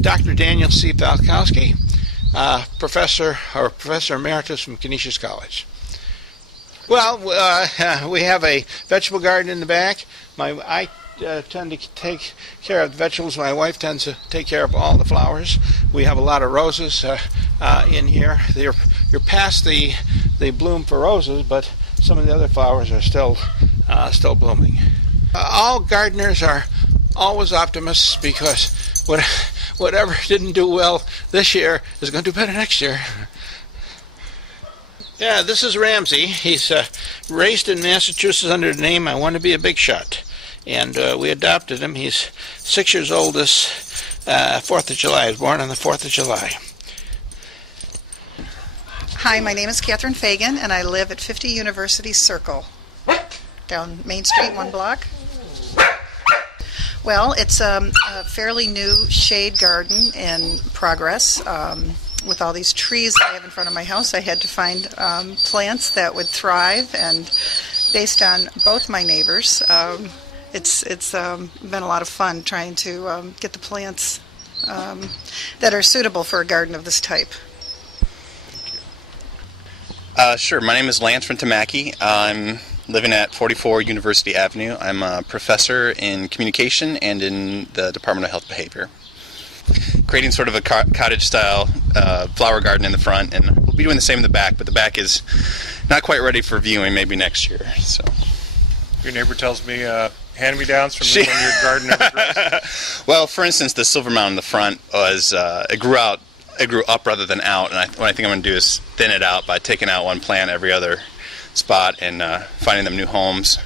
Dr. Daniel C. Falkowski, Professor Emeritus from Canisius College. Well, we have a vegetable garden in the back. I tend to take care of the vegetables. My wife tends to take care of all the flowers. We have a lot of roses in here. You're past the bloom for roses, but some of the other flowers are still blooming. All gardeners are always optimists because whatever didn't do well this year is going to do better next year. Yeah, this is Ramsey. He's raised in Massachusetts under the name I Want to Be a Big Shot. And we adopted him. He's 6 years old this 4th of July. He was born on the 4th of July. Hi, my name is Catherine Fagan, and I live at 50 University Circle, down Main Street, one block. Well, it's a fairly new shade garden in progress. With all these trees I have in front of my house, I had to find plants that would thrive, and based on both my neighbors, it's been a lot of fun trying to get the plants that are suitable for a garden of this type. Sure. My name is Lance from Tamaki. I'm living at 44 University Avenue. I'm a professor in communication and in the Department of Health Behavior. Creating sort of a cottage-style flower garden in the front, and we'll be doing the same in the back, but the back is not quite ready for viewing, maybe next year. So, your neighbor tells me hand-me-downs from when your garden never grows. Well, for instance, the silver mound in the front was it grew up rather than out, and what I think I'm going to do is thin it out by taking out one plant every other spot and finding them new homes,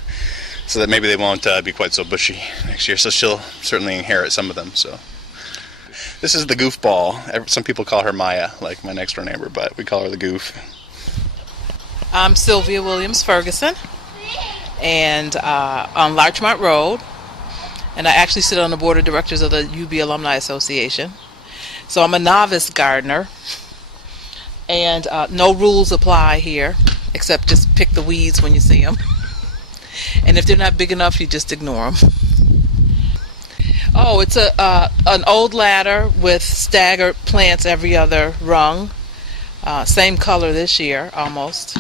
so that maybe they won't be quite so bushy next year. So she'll certainly inherit some of them. So. This is the goofball. Some people call her Maya, like my next door neighbor, but we call her the goof. I'm Sylvia Williams Ferguson, and on Larchmont Road, and I actually sit on the board of directors of the UB Alumni Association. So I'm a novice gardener, and no rules apply here, except just pick the weeds when you see them. And if they're not big enough, you just ignore them. Oh, it's an old ladder with staggered plants every other rung. Same color this year, almost.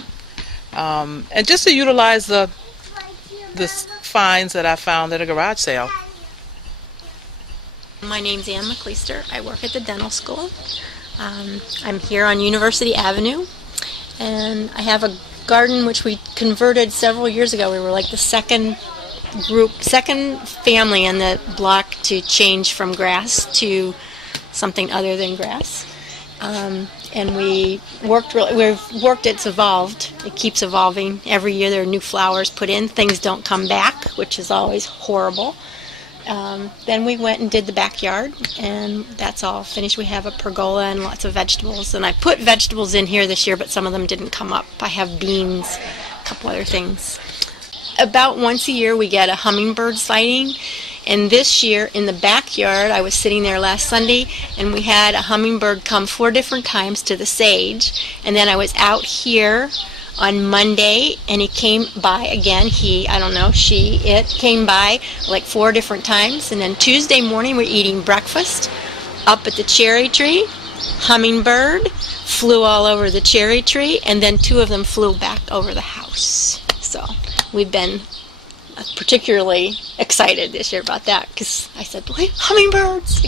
And just to utilize the finds that I found at a garage sale. My name's Ann McLeister. I work at the dental school. I'm here on University Avenue, and I have a garden which we converted several years ago. We were like the second family in the block to change from grass to something other than grass. And we've worked, it's evolved. It keeps evolving. Every year there are new flowers put in. Things don't come back, which is always horrible. Then we went and did the backyard, and that's all finished. We have a pergola and lots of vegetables. And I put vegetables in here this year, but some of them didn't come up. I have beans, a couple other things. About once a year we get a hummingbird sighting, and this year in the backyard, I was sitting there last Sunday, and we had a hummingbird come 4 different times to the sage, and then I was out here on Monday, and he came by again. It came by like 4 different times, and then Tuesday morning we're eating breakfast up at the cherry tree. Hummingbird flew all over the cherry tree, and then 2 of them flew back over the house. So we've been particularly excited this year about that, because I said, hummingbirds!